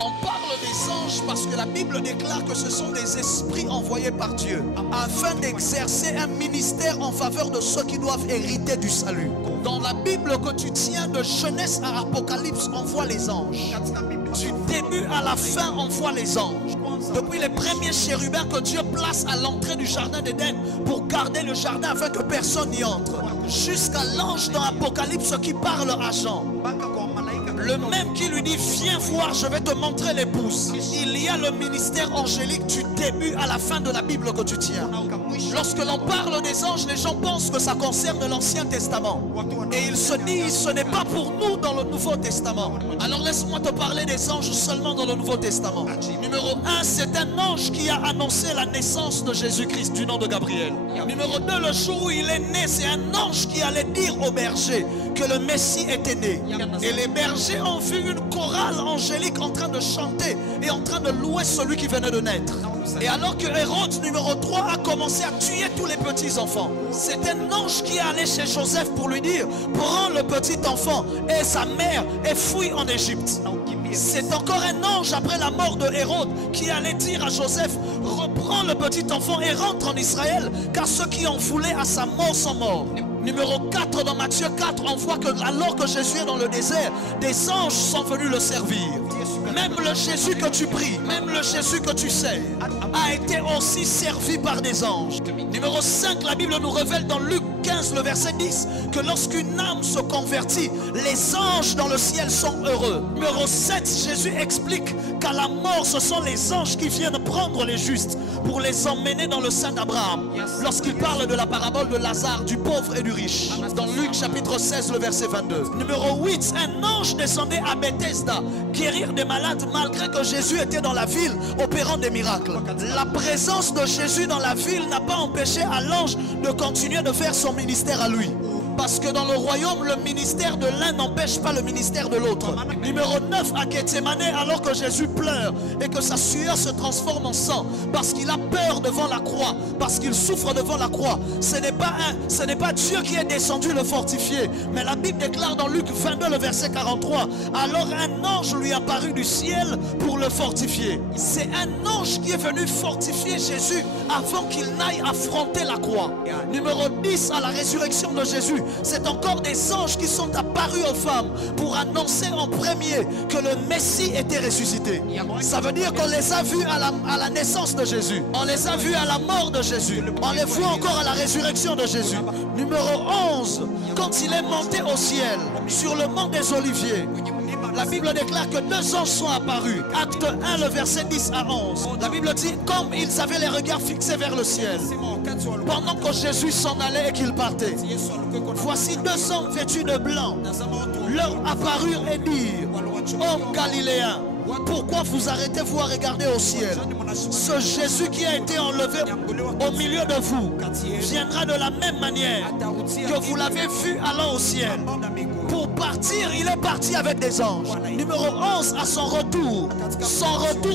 On parle des anges parce que la Bible déclare que ce sont des esprits envoyés par Dieu afin d'exercer un ministère en faveur de ceux qui doivent hériter du salut. Dans la Bible que tu tiens de Genèse à Apocalypse, on voit les anges. Du début à la fin, on voit les anges. Depuis les premiers chérubins que Dieu place à l'entrée du jardin d'Éden pour garder le jardin afin que personne n'y entre, jusqu'à l'ange dans Apocalypse qui parle à Jean. Le même qui lui dit viens voir, je vais te montrer l'épouse. Il y a le ministère angélique du début à la fin de la Bible que tu tiens. Lorsque l'on parle des anges, les gens pensent que ça concerne l'Ancien Testament. Et ils se disent ce n'est pas pour nous dans le Nouveau Testament. Alors laisse-moi te parler des anges seulement dans le Nouveau Testament. Numéro 1, c'est un ange qui a annoncé la naissance de Jésus-Christ du nom de Gabriel. Numéro 2, le jour où il est né, c'est un ange qui allait dire aux bergers que le Messie était né. Et les bergers ont vu une chorale angélique en train de chanter et en train de louer celui qui venait de naître. Et alors que Hérode numéro 3 a commencé à tuer tous les petits enfants, c'est un ange qui est allé chez Joseph pour lui dire prends le petit enfant et sa mère et fuis en Égypte. C'est encore un ange après la mort de Hérode qui allait dire à Joseph reprends le petit enfant et rentre en Israël car ceux qui ont foulé à sa mort sont morts. Numéro 4 dans Matthieu 4, on voit que alors que Jésus est dans le désert, des anges sont venus le servir. Même le Jésus que tu pries, même le Jésus que tu sers, a été aussi servi par des anges. Numéro 5, la Bible nous révèle dans Luc 15, le verset 10, que lorsqu'une âme se convertit, les anges dans le ciel sont heureux. Numéro 7, Jésus explique qu'à la mort, ce sont les anges qui viennent prendre les justes pour les emmener dans le sein d'Abraham. Lorsqu'il parle de la parabole de Lazare, du pauvre et du riche, dans Luc chapitre 16, le verset 22. Numéro 8, un ange descendait à Bethesda guérir des malades malgré que Jésus était dans la ville opérant des miracles. La présence de Jésus dans la ville n'a pas empêché à l'ange de continuer de faire son ministère à lui. Parce que dans le royaume, le ministère de l'un n'empêche pas le ministère de l'autre. Numéro 9, à Gethsemane, alors que Jésus pleure et que sa sueur se transforme en sang, parce qu'il a peur devant la croix, parce qu'il souffre devant la croix. Ce n'est pas Dieu qui est descendu le fortifier, mais la Bible déclare dans Luc 22, le verset 43, alors un ange lui apparut du ciel pour le fortifier. C'est un ange qui est venu fortifier Jésus avant qu'il n'aille affronter la croix. Numéro 10, à la résurrection de Jésus, c'est encore des anges qui sont apparus aux femmes pour annoncer en premier que le Messie était ressuscité. Ça veut dire qu'on les a vus à la naissance de Jésus. On les a vus à la mort de Jésus. On les voit encore à la résurrection de Jésus. Numéro 11, quand il est monté au ciel, sur le mont des Oliviers, la Bible déclare que deux anges sont apparus. Acte 1, le verset 10 à 11. La Bible dit, comme ils avaient les regards fixés vers le ciel, pendant que Jésus s'en allait et qu'il partait, voici deux hommes vêtus de blanc leur apparurent et dirent, hommes galiléens, pourquoi vous arrêtez-vous à regarder au ciel? Ce Jésus qui a été enlevé au milieu de vous viendra de la même manière que vous l'avez vu allant au ciel. Pour partir, il est parti avec des anges. Numéro 11, à son retour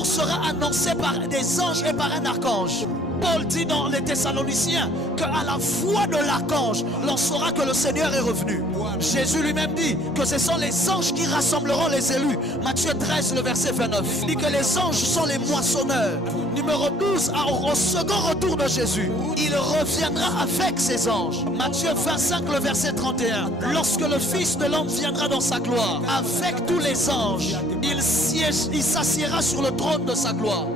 sera annoncé par des anges et par un archange. Paul dit dans les Thessaloniciens qu'à la voix de l'archange, l'on saura que le Seigneur est revenu. Jésus lui-même dit que ce sont les anges qui rassembleront les élus. Matthieu 13, le verset 29. Il dit que les anges sont les moissonneurs. Numéro 12, au second retour de Jésus, il reviendra avec ses anges. Matthieu 25, le verset 31. Lorsque le Fils de l'homme viendra dans sa gloire, avec tous les anges, il s'assiera sur le trône de sa gloire.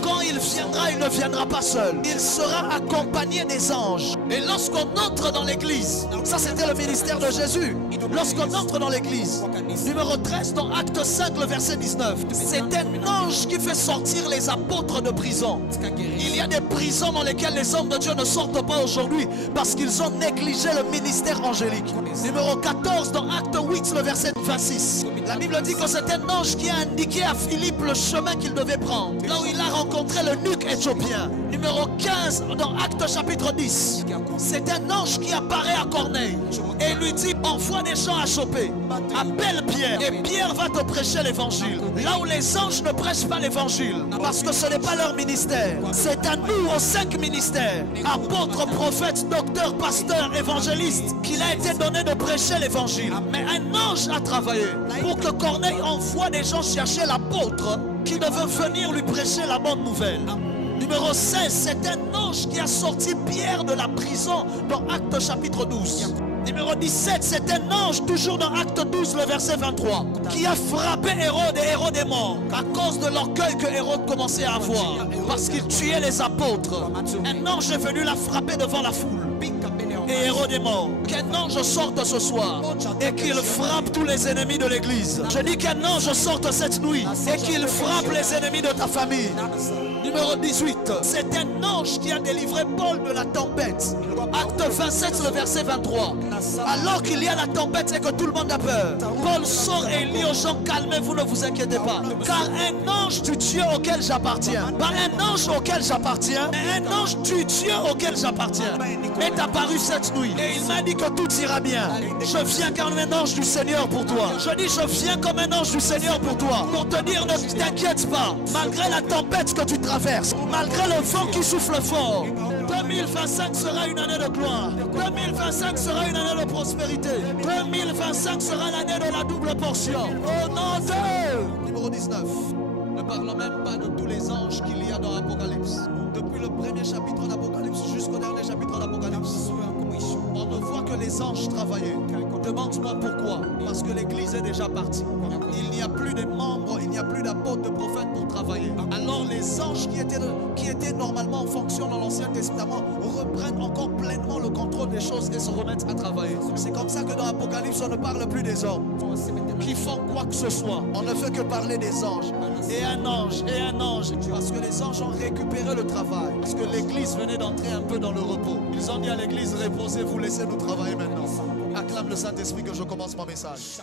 Quand il viendra, il ne viendra pas seul. Il sera accompagné des anges. Et lorsqu'on entre dans l'église, ça c'était le ministère de Jésus. Lorsqu'on entre dans l'église, numéro 13 dans Acte 5, le verset 19, c'est un ange qui fait sortir les apôtres de prison. Il y a des prisons dans lesquelles les hommes de Dieu ne sortent pas aujourd'hui parce qu'ils ont négligé le ministère angélique. Numéro 14 dans Acte 8, le verset 26, la Bible dit que c'est un ange qui a indiqué à Philippe le chemin qu'il devait prendre. Là où il a rencontré délivrer le nuque éthiopien. Numéro 15 dans Actes chapitre 10. C'est un ange qui apparaît à Corneille et lui dit envoie des gens à choper. Appelle Pierre et Pierre va te prêcher l'évangile. Là où les anges ne prêchent pas l'évangile parce que ce n'est pas leur ministère. C'est à nous aux 5 ministères, apôtres, prophètes, docteurs, pasteurs, évangélistes, qu'il a été donné de prêcher l'évangile. Mais un ange a travaillé pour que Corneille envoie des gens chercher l'apôtre qui devait venir lui prêcher la bonne nouvelle. Numéro 16, c'est un ange qui a sorti Pierre de la prison dans Actes chapitre 12. Numéro 17, c'est un ange, toujours dans Acte 12, le verset 23, qui a frappé Hérode et Hérode est mort à cause de l'orgueil que Hérode commençait à avoir, parce qu'il tuait les apôtres. Un ange est venu la frapper devant la foule. Et Hérode est mort. Qu'un ange sorte ce soir et qu'il frappe tous les ennemis de l'église. Je dis qu'un ange sorte cette nuit et qu'il frappe les ennemis de ta famille. Numéro 18, c'est un ange qui a délivré Paul de la tempête. Acte 27, le verset 23. Alors qu'il y a la tempête et que tout le monde a peur, Paul sort et il dit aux gens, calmez-vous, ne vous inquiétez pas. Car un ange du Dieu auquel j'appartiens, pas un ange auquel j'appartiens, mais un ange du Dieu auquel j'appartiens, est apparu cette nuit. Et il m'a dit que tout ira bien. Je viens comme un ange du Seigneur pour toi. Je dis, je viens comme un ange du Seigneur pour toi. Pour te dire, ne t'inquiète pas. Malgré la tempête que tu traverses, malgré le vent qui souffle fort, 2025 sera une année de gloire. 2025 sera une année de prospérité. 2025 sera l'année de la double portion. Au nom de... Numéro 19. Ne parlons même pas de tous les anges qu'il y a dans l'Apocalypse. Depuis le premier chapitre d'Apocalypse jusqu'au dernier chapitre d'Apocalypse, on ne voit que les anges travailler. Demande-moi pourquoi. Parce que l'église est déjà partie. Il n'y a plus de membres, il n'y a plus d'apôtres, de prophètes pour travailler. Alors les anges qui étaient normalement en fonction dans l'Ancien Testament reprennent encore pleinement le contrôle des choses et se remettent à travailler. C'est comme ça que dans l'Apocalypse, on ne parle plus des hommes qui font quoi que ce soit. On ne fait que parler des anges. Et un ange, et un ange. Parce que les anges ont récupéré le travail. Parce que l'église venait d'entrer un peu dans le repos. Ils ont dit à l'église, reposez-vous, laissez-nous travailler maintenant. Acclame le Saint-Esprit que je commence mon message.